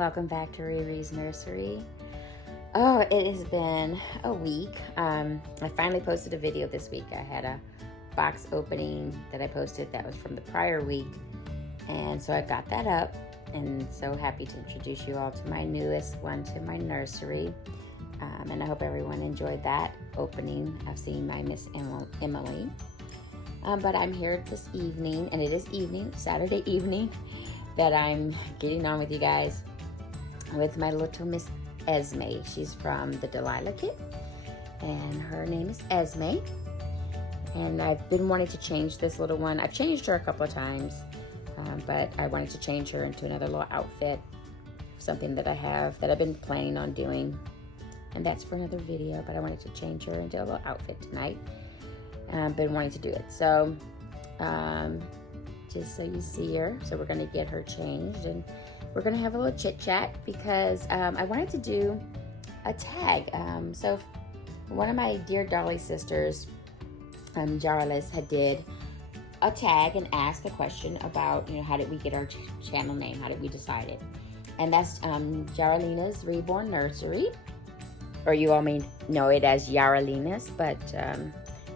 welcome back to Riri's Nursery. Oh, it has been a week. I finally posted a video this week. I had a box opening that I posted that was from the prior week, and so I got that up, and so happy to introduce you all to my newest one to my nursery. And I hope everyone enjoyed that opening of seeing my Miss Emily. But I'm here this evening, and it is evening, Saturday evening, that I'm getting on with you guys with my little Miss Esme. She's from the Delilah kit, and her name is Esme. And I've been wanting to change this little one. I've changed her a couple of times, but I wanted to change her into another little outfit, something that I've been planning on doing. And that's for another video, but I wanted to change her into a little outfit tonight. I've been wanting to do it. So, just so you see her. So we're gonna get her changed, and we're gonna have a little chit chat because I wanted to do a tag. So one of my dear Dolly sisters, Jarlis, had did a tag and asked the question about, how did we get our channel name? How did we decide it? And that's Yarelina's Reborn Nursery, or you all may know it as Yarelina's, but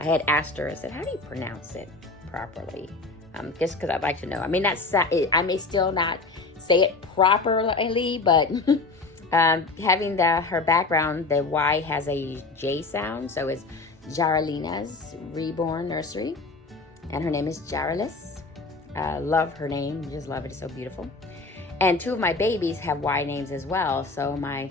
I had asked her, I said, how do you pronounce it properly? Just because I'd like to know. I mean, I may still not say it properly, but having her background, the Y has a J sound, so it's Yarelina's Reborn Nursery, and her name is Jarlis. Love her name, just love it, it's so beautiful. And two of my babies have Y names as well, so my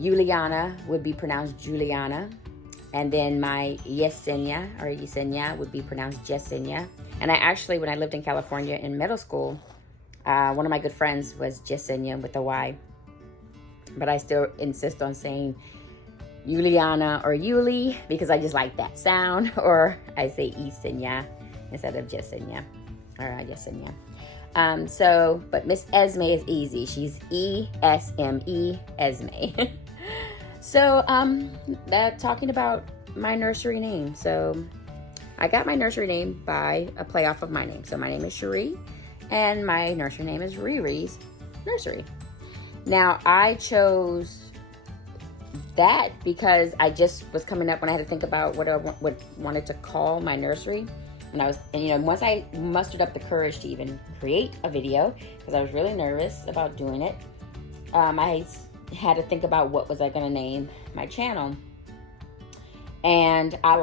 Juliana would be pronounced Juliana, and then my Yesenia would be pronounced Jesenia. And I actually, when I lived in California in middle school, one of my good friends was Jesenia with a Y. But I still insist on saying Juliana or Yuli because I just like that sound. Or I say Yesenia instead of Jesenia or Yesenia. But Miss Esme is easy. She's E-S-M-E, Esme. So, talking about my nursery name. So, I got my nursery name by a playoff of my name. So, my name is Cherie, and my nursery name is Riri's Nursery. Now, I chose that because I just was coming up when I had to think about what I wanted to call my nursery. And once I mustered up the courage to even create a video, because I was really nervous about doing it, I had to think about what was I going to name my channel. And I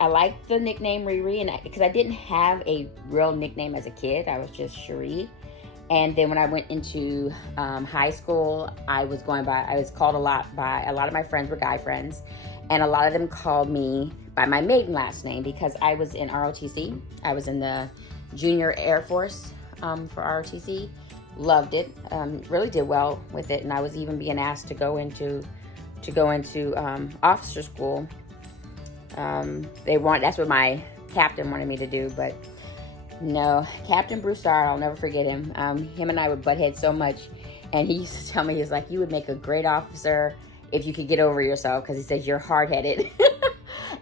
liked the nickname Riri, and because I didn't have a real nickname as a kid, I was just Cherie. And then when I went into high school, I was called a lot by a lot of my friends were guy friends, and a lot of them called me by my maiden last name because I was in ROTC. I was in the Junior Air Force for ROTC. Loved it. Really did well with it, and I was even being asked to go into officer school. That's what my captain wanted me to do, but no, Captain Broussard, I'll never forget him. Him and I would butt heads so much, and he used to tell me, he was like, you would make a great officer if you could get over yourself, because he says you're hard-headed.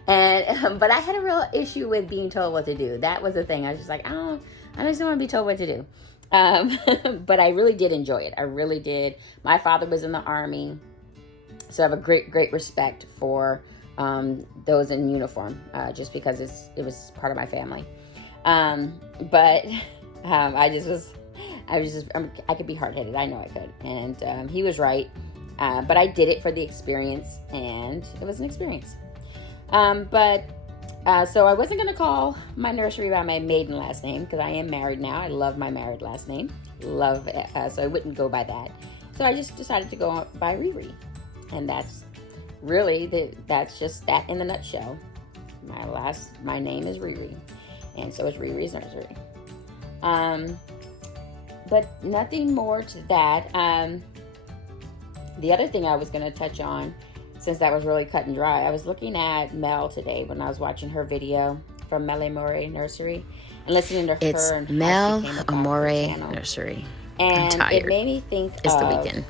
But I had a real issue with being told what to do. That was the thing. I was just like, I just don't want to be told what to do. But I really did enjoy it. I really did. My father was in the Army, so I have a great respect for those in uniform, just because it was part of my family. But I could be hard-headed. I know I could, and he was right. But I did it for the experience, and it was an experience. So I wasn't going to call my nursery by my maiden last name because I am married now. I love my married last name. Love it. So I wouldn't go by that. So I just decided to go by Riri. And that's really, that's just that in a nutshell. My name is Riri. And so it's Riri's Nursery. But nothing more to that. The other thing I was going to touch on, since that was really cut and dry, I was looking at Mel today when I was watching her video from Mel Amore Nursery and listening to her. And Mel Amore Nursery. And it made me think it's the weekend.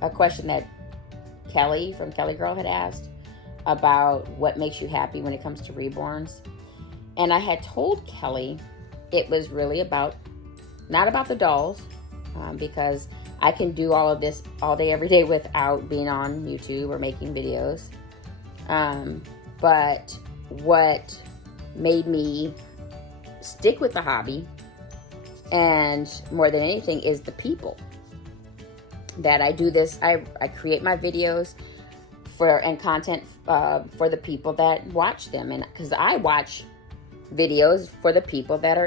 A question that Kelly from Kelly Girl had asked about what makes you happy when it comes to reborns. And I had told Kelly it was really not about the dolls, because I can do all of this all day, every day without being on YouTube or making videos. But what made me stick with the hobby, and more than anything, is the people that I do this. I create my videos and content for the people that watch them, and because I watch videos for the people that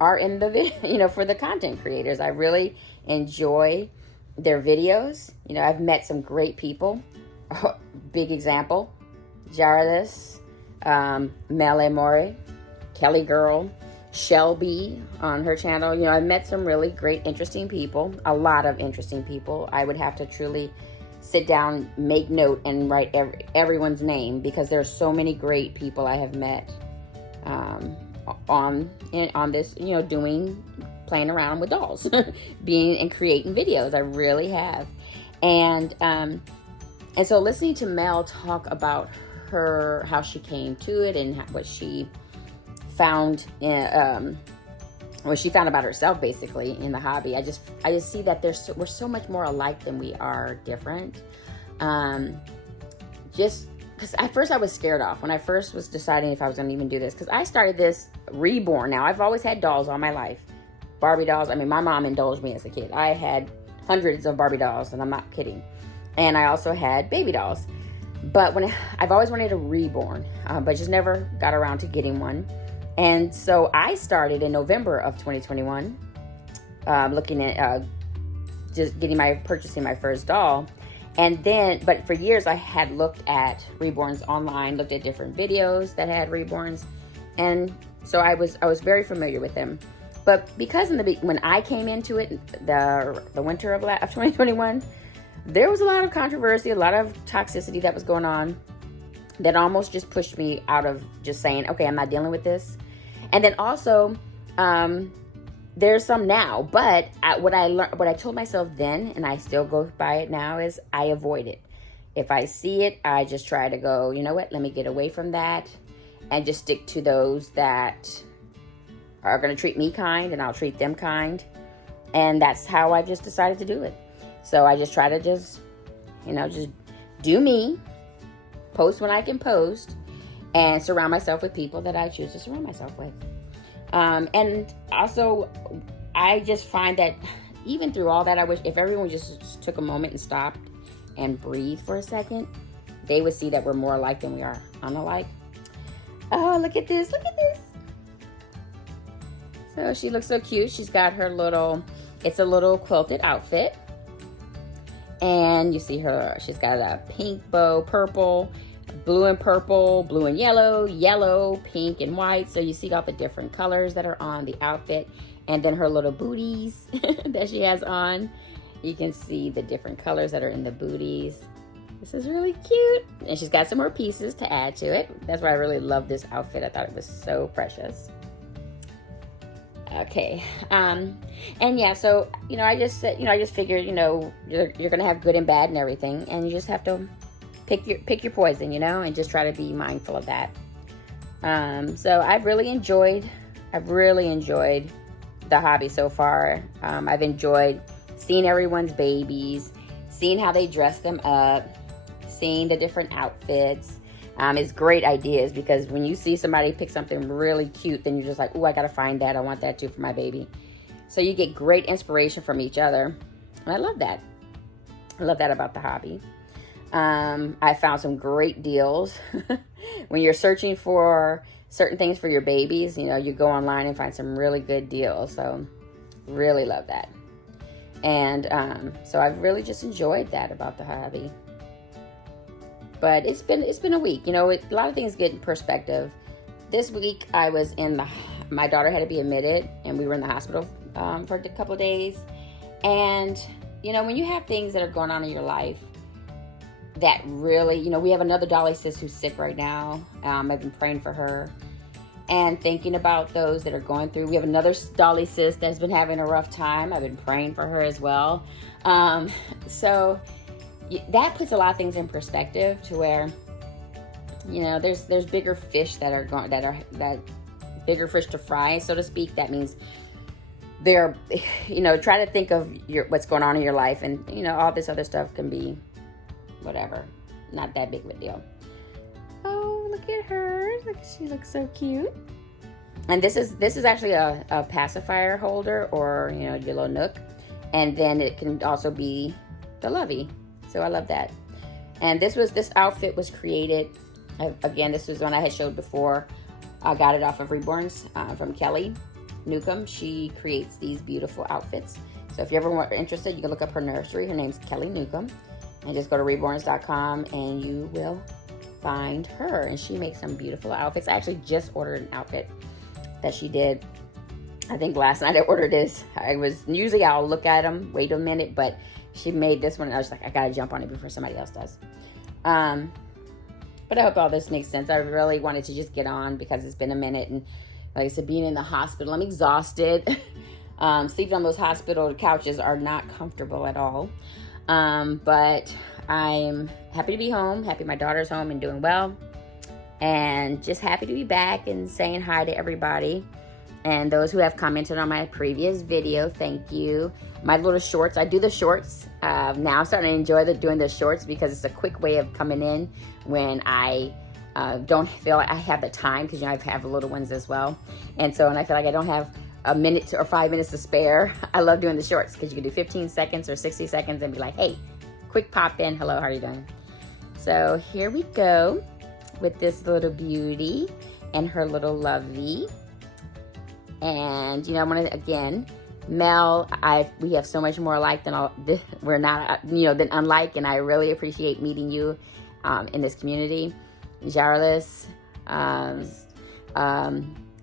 are in the video, for the content creators. I really enjoy their videos. I've met some great people. Big example, Jarlis, Mele More, Kelly Girl, Shelby on her channel. I've met some really great, interesting people, a lot of interesting people. I would have to truly sit down, make note, and write everyone's name, because there's so many great people I have met on this, playing around with dolls, being and creating videos. I really have. And so listening to Mel talk about how she came to it, and what she found what she found about herself, basically, in the hobby. I just see that we're so much more alike than we are different. Just because at first I was scared off when I first was deciding if I was going to even do this, because I started this reborn. Now, I've always had dolls all my life, Barbie dolls. I mean, my mom indulged me as a kid. I had hundreds of Barbie dolls, and I'm not kidding. And I also had baby dolls. But I've always wanted a reborn, but just never got around to getting one. And so I started in November of 2021, looking at just purchasing my first doll. And then, but for years I had looked at reborns online, looked at different videos that had reborns. And so I was very familiar with them. But because when I came into it, the winter of 2021, there was a lot of controversy, a lot of toxicity that was going on, that almost just pushed me out of just saying, okay, I'm not dealing with this. And then also, there's some now, but what I told myself then, and I still go by it now, is I avoid it. If I see it, I just try to go, you know what, let me get away from that, and just stick to those that are going to treat me kind, and I'll treat them kind. And that's how I just decided to do it. So I just try to just do me, post when I can post, and surround myself with people that I choose to surround myself with. And also, I just find that even through all that, I wish if everyone just took a moment and stopped and breathed for a second, they would see that we're more alike than we are unalike. Oh, look at this. Look at this. So she looks so cute. She's got her it's a little quilted outfit. And you see she's got a pink bow, purple, blue and purple, blue and yellow, yellow, pink and white. So you see all the different colors that are on the outfit. And then her little booties that she has on. You can see the different colors that are in the booties. This is really cute. And she's got some more pieces to add to it. That's why I really love this outfit. I thought it was so precious. Okay. And yeah, so, I just figured, you're going to have good and bad and everything. And you just have to pick your poison, and just try to be mindful of that. So I've really enjoyed the hobby so far. I've enjoyed seeing everyone's babies, seeing how they dress them up, seeing the different outfits. It's great ideas, because when you see somebody pick something really cute, then you're just like, oh, I gotta find that. I want that too for my baby. So you get great inspiration from each other. And I love that. I love that about the hobby. I found some great deals. When you're searching for certain things for your babies, you go online and find some really good deals. So really love that. And so I've really just enjoyed that about the hobby. But it's been a week. A lot of things get in perspective. This week I was my daughter had to be admitted, and we were in the hospital for a couple of days. And when you have things that are going on in your life that really, we have another Dolly sis who's sick right now. I've been praying for her and thinking about those that are going through. We have another Dolly sis that's been having a rough time. I've been praying for her as well. So that puts a lot of things in perspective, to where, there's bigger fish that bigger fish to fry, so to speak. That means they're, try to think of what's going on in your life, and all this other stuff can be whatever, not that big of a deal. Oh, look at her! Look, she looks so cute. And this is actually a pacifier holder, or your little nook, and then it can also be the lovey. So I love that. And this outfit was created. Again, this was one I had showed before. I got it off of Reborns from Kelli Newcome. She creates these beautiful outfits. So if you ever are interested, you can look up her nursery. Her name's Kelli Newcome. And just go to reborns.com and you will find her. And she makes some beautiful outfits. I actually just ordered an outfit that she did. I think last night I ordered this. Usually I'll look at them, wait a minute, but she made this one and I was like, I gotta jump on it before somebody else does. But I hope all this makes sense. I really wanted to just get on because it's been a minute, and like I said, being in the hospital, I'm exhausted. Sleeping on those hospital couches are not comfortable at all. But I'm happy to be home, happy my daughter's home and doing well, and just happy to be back and saying hi to everybody. And those who have commented on my previous video, thank you. My little shorts, I do the shorts. Now I'm starting to enjoy doing the shorts because it's a quick way of coming in when I don't feel like I have the time, because I have little ones as well. And so when I feel like I don't have a minute or 5 minutes to spare, I love doing the shorts because you can do 15 seconds or 60 seconds and be like, hey, quick pop in. Hello, how are you doing? So here we go with this little beauty and her little lovey. And I want to, again, Mel, we have so much more alike than we're not, than unlike, and I really appreciate meeting you in this community. Jarlis,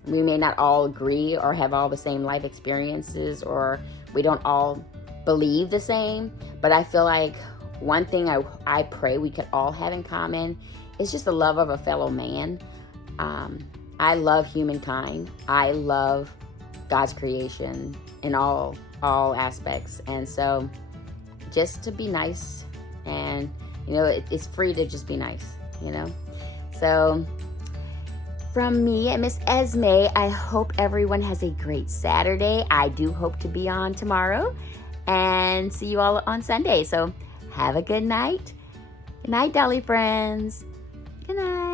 we may not all agree or have all the same life experiences, or we don't all believe the same, but I feel like one thing I pray we could all have in common is just the love of a fellow man. I love humankind. I love God's creation in all aspects. And so just to be nice, and it's free to just be nice, So from me and Miss Esme, I hope everyone has a great Saturday. I do hope to be on tomorrow and see you all on Sunday. So have a good night. Good night, Dolly friends. Good night.